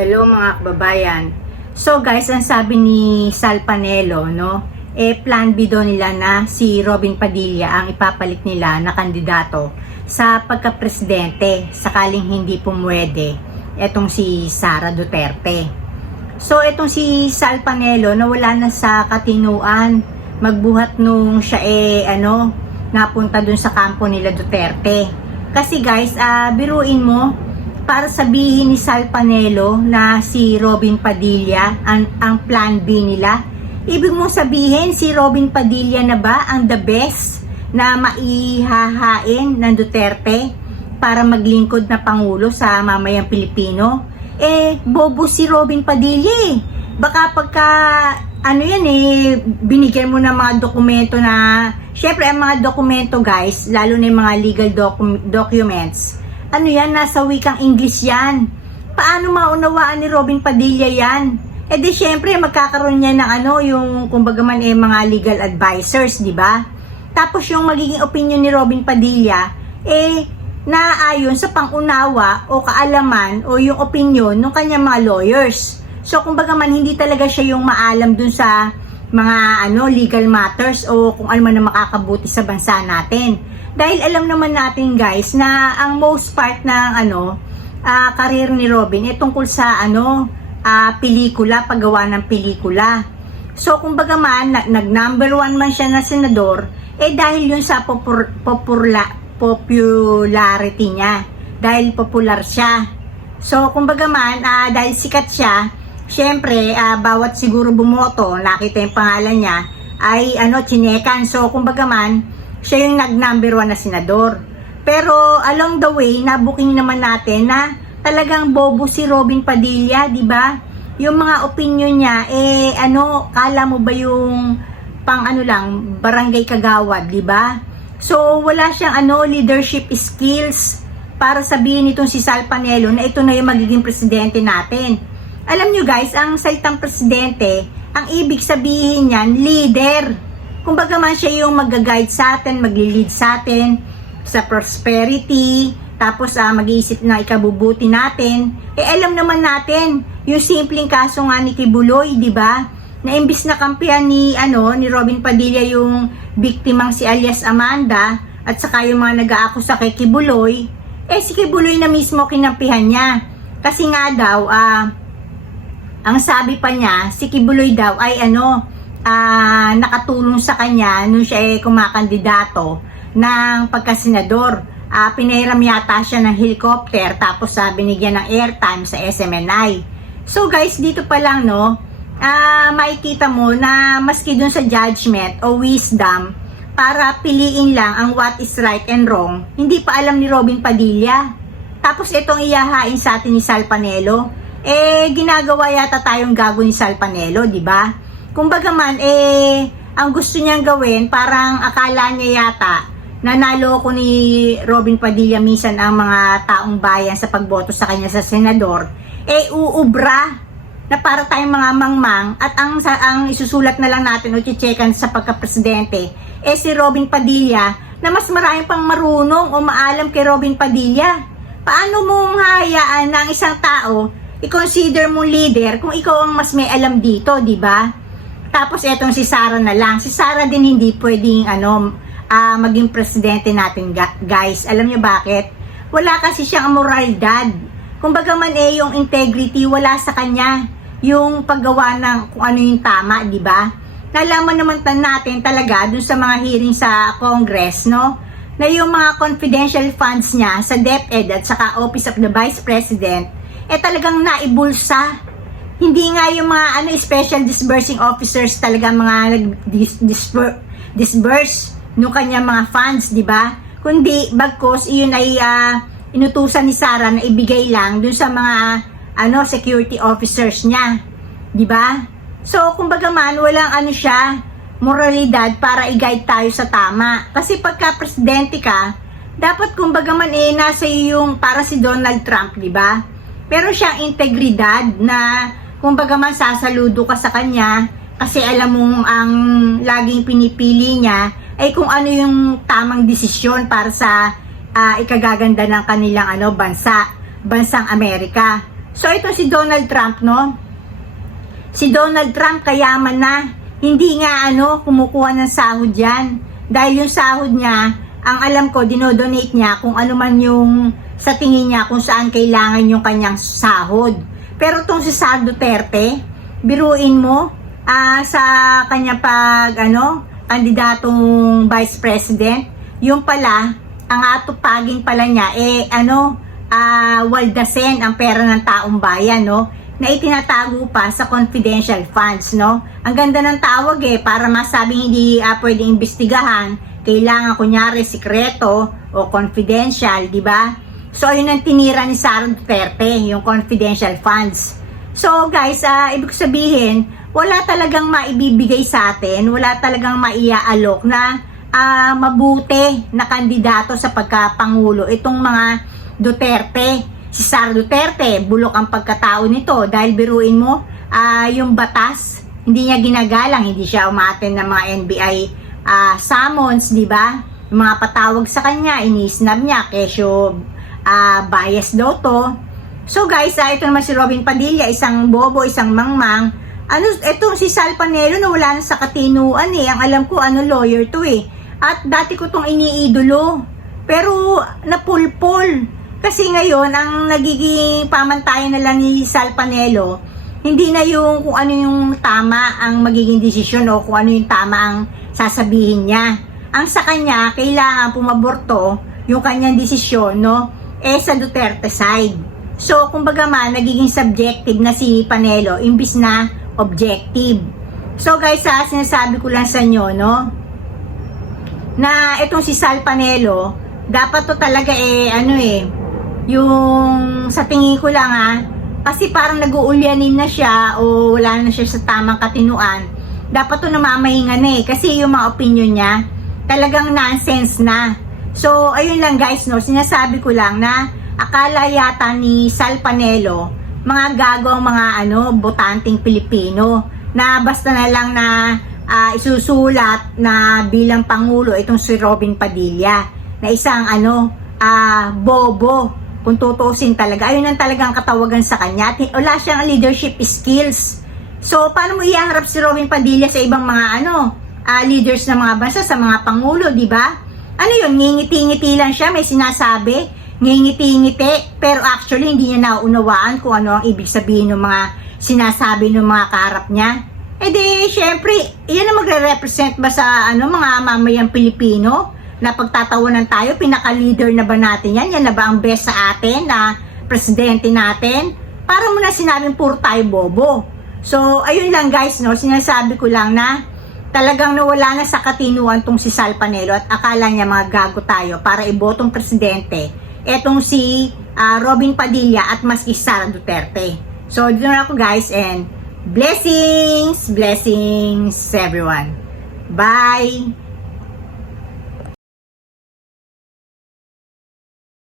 Hello mga kababayan. So guys, ang sabi ni Sal Panelo, no, plan B daw nila na si Robin Padilla ang ipapalit nila na kandidato sa pagka-presidente sakaling hindi pumwede etong si Sara Duterte. So itong si Sal Panelo na wala na sa katinuan magbuhat nung siya napunta dun sa kampo nila Duterte. Kasi guys, biruin mo, para sabihin ni Sal Panelo na si Robin Padilla ang plan B nila. Ibig mong sabihin si Robin Padilla na ba ang the best na maihahain ng Duterte para maglingkod na pangulo sa mamayang Pilipino? Bobo si Robin Padilla eh. Baka pagka binigyan mo ng mga dokumento na, syempre ang mga dokumento guys, lalo na yung mga legal documents, nasa wikang English yan. Paano maunawaan ni Robin Padilla yan? Di syempre magkakaroon niya ng yung kumbaga man mga legal advisors, di ba? Tapos yung magiging opinion ni Robin Padilla naayon sa pangunawa o kaalaman o yung opinion ng kanyang mga lawyers. So kumbaga man hindi talaga siya yung maalam dun sa mga legal matters o kung ano man na makakabuti sa bansa natin. Dahil alam naman natin guys na ang most part ng career ni Robin tungkol sa pelikula, paggawa ng pelikula. So kumbaga man nag-number 1 man siya na senador dahil yun sa popularity niya. Dahil popular siya. So kumbaga man dahil sikat siya, syempre bawat siguro bumoto, nakita yung pangalan niya ay chinekan. So kumbaga man siya yung nag-number 1 na senador. Pero along the way, nabuking naman natin na talagang bobo si Robin Padilla, di ba? Yung mga opinion niya, kala mo ba yung barangay kagawad, di ba? So wala siyang leadership skills para sabihin nitong si Sal Panelo na ito na yung magiging presidente natin. Alam nyo guys, ang salitang presidente, ang ibig sabihin niyan, leader. Kumbaga man siya yung mag-guide sa atin, magli-lead sa atin sa prosperity, tapos mag-iisip na ikabubuti natin. Alam naman natin yung simpleng kaso nga ni Kibuloy, di ba? Na imbis na kampihan ni Robin Padilla yung biktimang si alias Amanda at saka yung mga nag-aakusa kay Kibuloy, si Kibuloy na mismo kinampihan niya. Kasi nga daw, ang sabi pa niya, si Kibuloy daw ay nakatulong sa kanya nung siya kumakandidato ng pagkasenador. Pinairam yata siya ng helicopter tapos binigyan ng airtime sa SMNI. So guys, dito pa lang makikita mo na maski dun sa judgment o wisdom para piliin lang ang what is right and wrong, hindi pa alam ni Robin Padilla. Tapos itong iyahain sa atin ni Sal Panelo, ginagawa yata tayong gago ni Sal Panelo, di ba? Kumbaga man, ang gusto niyang gawin, parang akala niya yata na naloko ni Robin Padilla minsan ang mga taong bayan sa pagboto sa kanya sa senador, uubra na para tayong mga mangmang at ang isusulat na lang natin o checkan sa pagka-presidente, si Robin Padilla na mas marami pang marunong o maalam kay Robin Padilla. Paano mong hayaan na ang isang tao i-consider mong leader kung ikaw ang mas may alam dito, di ba? Tapos etong si Sara na lang. Si Sara din hindi pwedeng maging presidente natin guys. Alam niyo bakit? Wala kasi siyang moralidad. Kumbaga man yung integrity wala sa kanya. Yung paggawa ng kung ano yung tama, di ba? Nalaman naman natin talaga dun sa mga hearing sa Congress, no? Na yung mga confidential funds niya sa DepEd at saka Office of the Vice President talagang naibulsa. Hindi nga yung mga special disbursing officers talaga mga disburse no kanya mga funds, di ba? Kundi bagkos iyon ay inutusan ni Sara na ibigay lang dun sa mga security officers niya, di ba? So kumbaga man walang siya moralidad para i-guide tayo sa tama. Kasi pagka presidente ka, dapat kumbaga man nasa yung para si Donald Trump, di ba? Pero siyang integridad na kumbaga man sasaludo ka sa kanya kasi alam mong ang laging pinipili niya ay kung ano yung tamang desisyon para sa ikagaganda ng kanilang bansang Amerika. So ito si Donald Trump, no? Si Donald Trump kayaman na, hindi nga kumukuha ng sahod yan. Dahil yung sahod niya, ang alam ko, dinodonate niya kung ano man yung sa tingin niya kung saan kailangan yung kanyang sahod. Pero tong si Sara Duterte, biruin mo, sa kanya kandidatong vice president, yung pala, ang atupagin pala niya, waldasin ang pera ng taong bayan, no? Na itinatago pa sa confidential funds, no? Ang ganda ng tawag para masabing hindi pwedeng imbestigahan, kailangan kunyari sikreto o confidential, di ba? So ayun ang tinira ni Sara Duterte, yung confidential funds. So guys, ibig sabihin, wala talagang maibibigay sa atin, wala talagang maiaalok na mabuti na kandidato sa pagkapangulo itong mga Duterte. Si Sara Duterte, bulok ang pagkatao nito dahil biruin mo, yung batas, hindi niya ginagalang, hindi siya umaten ng mga NBI summons, di ba? Yung mga patawag sa kanya, ini-snub niya, kesyo bias daw to. So guys, ito naman si Robin Padilla, isang bobo, isang mangmang. Etong si Sal Panelo na wala na sa katinuan ang alam ko, lawyer to At dati ko tong iniidolo, pero napulpol. Kasi ngayon, ang nagiging pamantayan na lang ni Sal Panelo, hindi na yung kung ano yung tama ang magiging desisyon o kung ano yung tama ang sasabihin niya. Ang sa kanya, kailangan pumaborto yung kanyang desisyon, no? Sa Duterte side. So, kumbaga man, nagiging subjective na si Panelo, imbis na objective. So, guys, sinasabi ko lang sa inyo, no? Na itong si Sal Panelo, dapat to talaga yung sa tingin ko lang kasi parang nag-uulyanin na siya o wala na siya sa tamang katinuan, dapat to namamahinga na kasi yung mga opinion niya talagang nonsense na. So ayun lang guys, no, sinasabi ko lang na akala yata ni Sal Panelo mga gagawang mga botanting Pilipino na basta na lang na isusulat na bilang pangulo itong si Robin Padilla na isang bobo. Kung tutuusin talaga, ayun ang talagang katawagan sa kanya. Wala siyang leadership skills. So, paano mo iharap si Robin Padilla sa ibang mga leaders ng mga bansa, sa mga pangulo, di ba? Ano yun, ngingiti-ngiti lang siya, may sinasabi, ngingiti-ngiti, pero actually hindi niya naunawaan kung ano ang ibig sabihin ng mga sinasabi ng mga kaharap niya. Di, syempre, iyan ang magre-represent ba sa mga mamayang Pilipino? Na pagtatawanan tayo, pinaka-leader na ba natin yan? Yan na ba ang best sa atin na presidente natin? Para mo na sinabing puro tayo bobo. So, ayun lang guys, no? Sinasabi ko lang na talagang nawala na sa katinuan tong si Sal Panelo at akala niya mga gago tayo para ibotong presidente. Etong si Robin Padilla at maski Sara Duterte. So, dito na ako guys and blessings everyone. Bye!